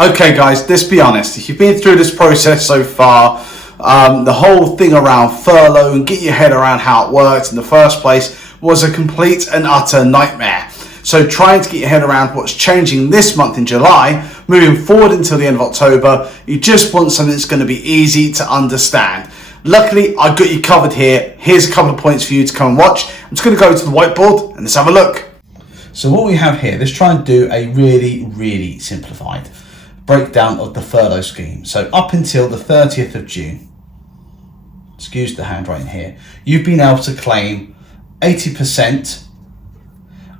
Okay guys, let's be honest. If you've been through this process so far, the whole thing around furlough and get your head around how it works in the first place was a complete and utter nightmare. So trying to get your head around what's changing this month in July, moving forward until the end of October, you just want something that's going to be easy to understand. Luckily, I've got you covered here. Here's a couple of points for you to come and watch. I'm just going to go to the whiteboard and let's have a look. So what we have here, let's try and do a really simplified breakdown of the furlough scheme. So up until the 30th of June, excuse the handwriting here, you've been able to claim 80%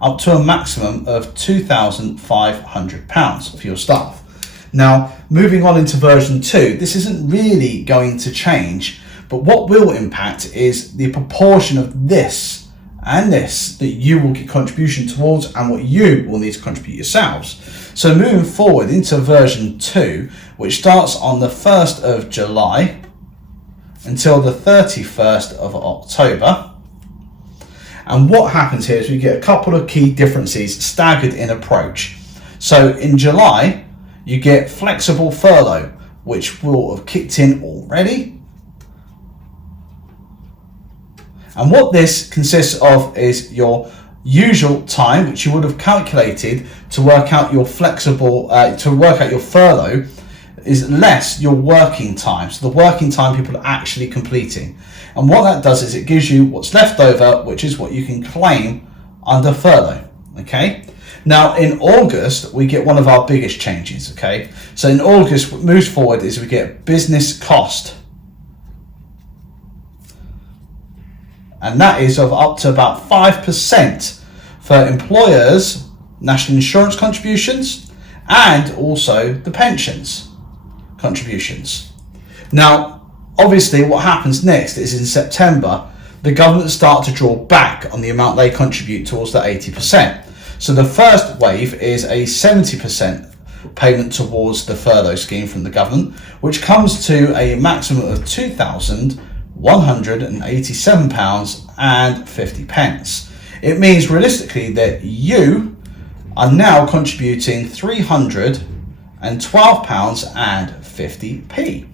up to a maximum of £2,500 for your staff. Now, moving on into version 2, this isn't really going to change, but what will impact is the proportion of this and this that you will get contribution towards and what you will need to contribute yourselves. So moving forward into version 2, which starts on the 1st of July until the 31st of October. And what happens here is we get a couple of key differences staggered in approach. So in July, you get flexible furlough, which will have kicked in already. And what this consists of is your usual time, which you would have calculated to work out your flexible, to work out your furlough, is less your working time. So the working time people are actually completing. And what that does is it gives you what's left over, which is what you can claim under furlough. Okay. Now in August, we get one of our biggest changes. Okay. So in August, what moves forward is we get business cost. And that is of up to about 5% for employers' national insurance contributions and also the pensions contributions. Now, obviously what happens next is in September, the government start to draw back on the amount they contribute towards that 80%. So the first wave is a 70% payment towards the furlough scheme from the government, which comes to a maximum of £2,187.50. It means realistically that you are now contributing £312.50.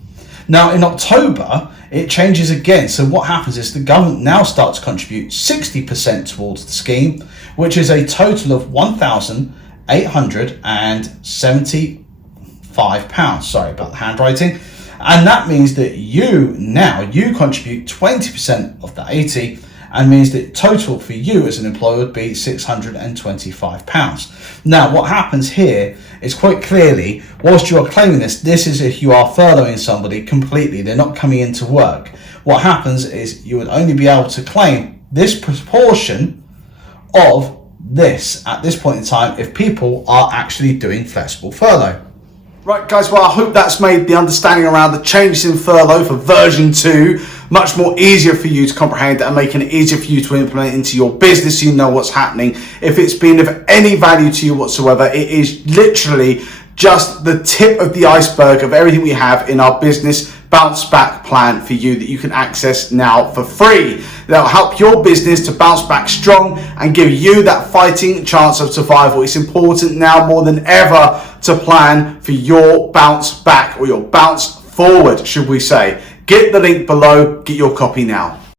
Now in October, it changes again. So what happens is the government now starts to contribute 60% towards the scheme, which is a total of £1,875. Sorry about the handwriting. And that means that you contribute 20% of that 80, and means that total for you as an employer would be £625. Now, what happens here is quite clearly, whilst you are claiming this is if you are furloughing somebody completely, they're not coming into work. What happens is you would only be able to claim this proportion of this at this point in time if people are actually doing flexible furlough. Right guys, well I hope that's made the understanding around the changes in furlough for version 2 much more easier for you to comprehend and making it easier for you to implement into your business so you know what's happening. If it's been of any value to you whatsoever, it is literally just the tip of the iceberg of everything we have in our business bounce back plan for you that you can access now for free. That'll help your business to bounce back strong and give you that fighting chance of survival. It's important now more than ever to plan for your bounce back or your bounce forward, should we say. Get the link below, get your copy now.